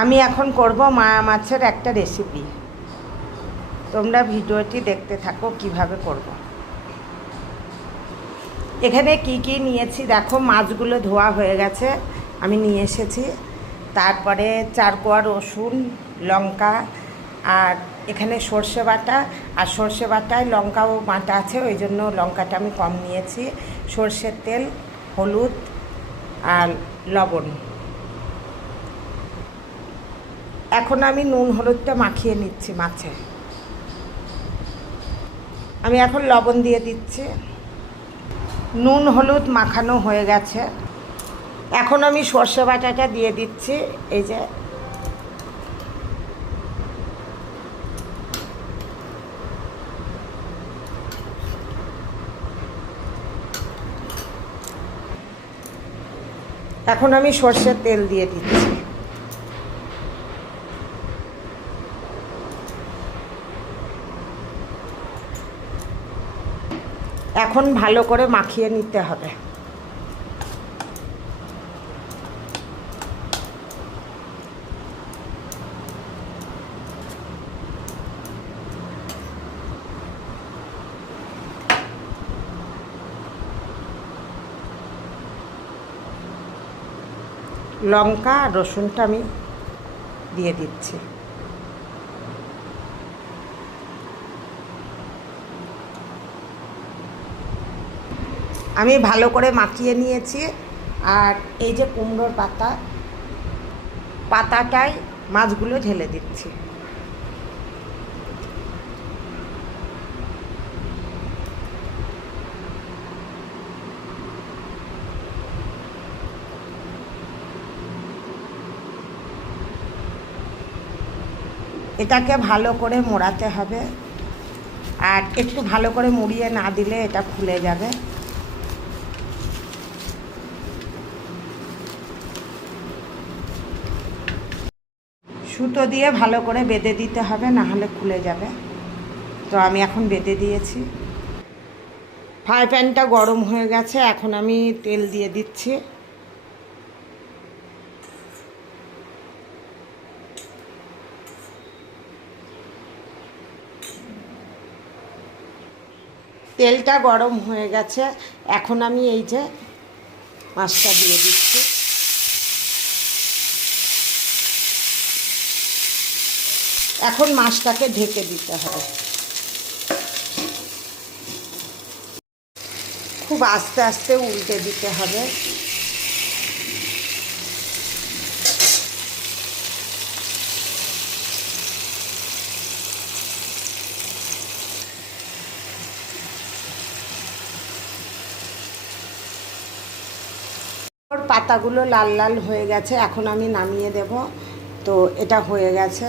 আমি এখন করব মায়া মাছের একটা রেসিপি তোমরা ভিডিওটি দেখতে থাকো, কীভাবে করব। এখানে কি কি নিয়েছি দেখো, মাছগুলো ধোয়া হয়ে গেছে, আমি নিয়ে এসেছি। তারপরে চার কোয়া রসুন, লঙ্কা, আর এখানে সর্ষে বাটা। আর সর্ষে বাটায় লঙ্কাও বাটা আছে, ওই জন্য লঙ্কাটা আমি কম নিয়েছি। সর্ষের তেল, হলুদ, আর লবণ। এখন আমি নুন হলুদটা মাখিয়ে নিচ্ছি মাছে। আমি এখন লবণ দিয়ে দিচ্ছি। নুন হলুদ মাখানো হয়ে গেছে। এখন আমি সর্ষে বাটাটা দিয়ে দিচ্ছি, এই যে। এখন আমি সর্ষের তেল দিয়ে দিচ্ছি। এখন ভালো করে মাখিয়ে নিতে হবে। লঙ্কা আর রসুনটা আমি দিয়ে দিচ্ছি। আমি ভালো করে মাখিয়ে নিয়েছি। আর এই যে কুমড়োর পাতা, পাতাটায় মাছগুলো ঢেলে দিচ্ছি। এটাকে ভালো করে মোড়াতে হবে। আর একটু ভালো করে মুড়িয়ে না দিলে এটা খুলে যাবে। সুতো দিয়ে ভালো করে বেঁধে দিতে হবে, না হলে খুলে যাবে। তো আমি এখন বেঁধে দিয়েছি। ফ্রাই প্যানটা গরম হয়ে গেছে, এখন আমি তেল দিয়ে দিচ্ছি। তেলটা গরম হয়ে গেছে, এখন আমি এই যে মাছটা দিয়ে দিচ্ছি। এখন মাছটাকে ঢেকে দিতে হবে। খুব আস্তে আস্তে উল্টে দিতে হবে। পাতাগুলো লাল লাল হয়ে গেছে, এখন আমি নামিয়ে দেব। তো এটা হয়ে গেছে।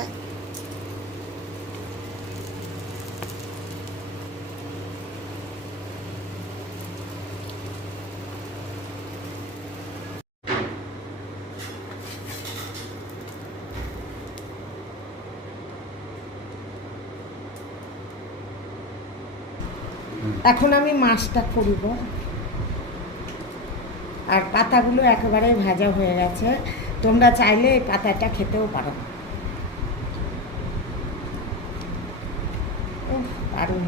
এখন আমি মাছটা করব। আর পাতাগুলো একেবারে ভাজা হয়ে গেছে। তোমরা চাইলে এই পাতাটা খেতেও পারো। দারুণ।